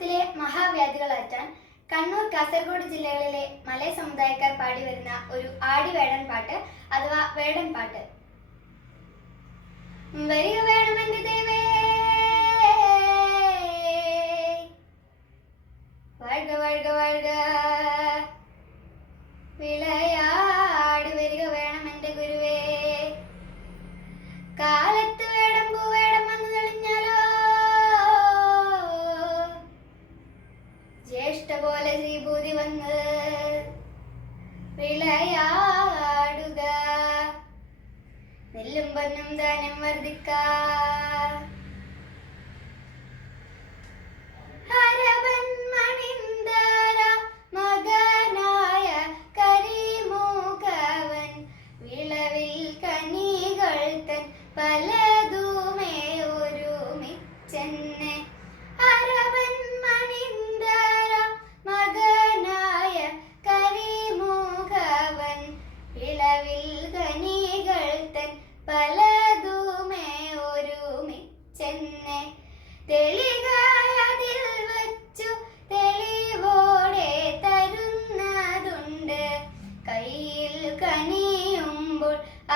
മാസത്തിലെ മഹാവ്യാധികളാറ്റാൻ കണ്ണൂർ കാസർഗോഡ് ജില്ലകളിലെ മലയ സമുദായക്കാർ പാടി വരുന്ന ഒരു ആടി വേടൻ പാട്ട് അഥവാ വേടൻ പാട്ട്. വരിക വേണമെന്റെ ദൈവേ. വാഴ്ക വാഴ്ക വിളയാടി പോലെ ശ്രീഭൂതി വന്ന് വിളയാടുക. നെല്ലും പൊന്നും ധാന്യം വർദ്ധിക്ക ഹരവൻ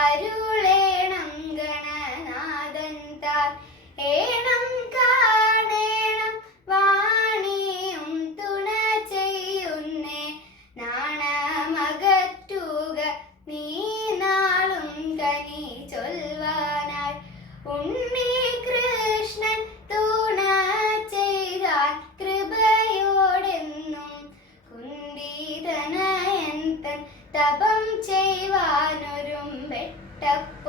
അരുളേണം ഗണനാഥൻ താൻ ഏണം കാണേണം വാണിയും തുണ ചെയ്യുന്നേ. നാണമകറ്റുക നീ നാളും കനി ചൊൽവാനായി. ഉണ്ണി കൃഷ്ണൻ തുണ ചെയ്താൽ കൃപയോടെന്നും കുന്തിതനയൻ തൻ തപം വെട്ടപ്പോൾ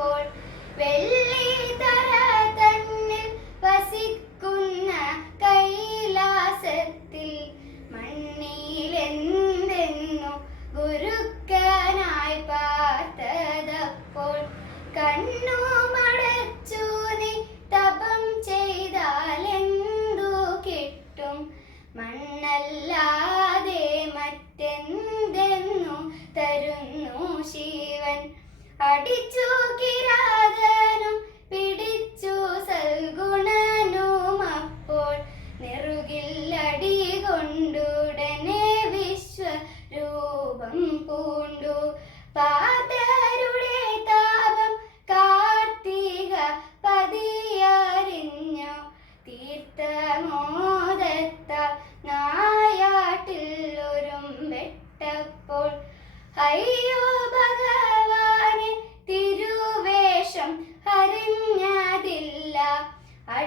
അടിച്ചു കിരാതനും പിടിച്ചു സൽഗുണനും അപ്പോൾ നെറുകില്ലടി കൊണ്ടുടനെ വിശ്വരൂപം പൂണ്ടു. പാതരുടെ താപം കാർത്തിക പതിയറിഞ്ഞു. തീർത്ഥമോദത്ത നായാട്ടിൽ ഒരു വെട്ടപ്പോൾ അയ്യോ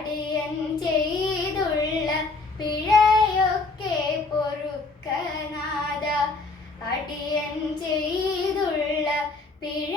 അടിയൻ ചെയ്തുള്ള പിഴയൊക്കെ പൊറുക്കനാഥ. അടിയൻ ചെയ്തുള്ള പിഴ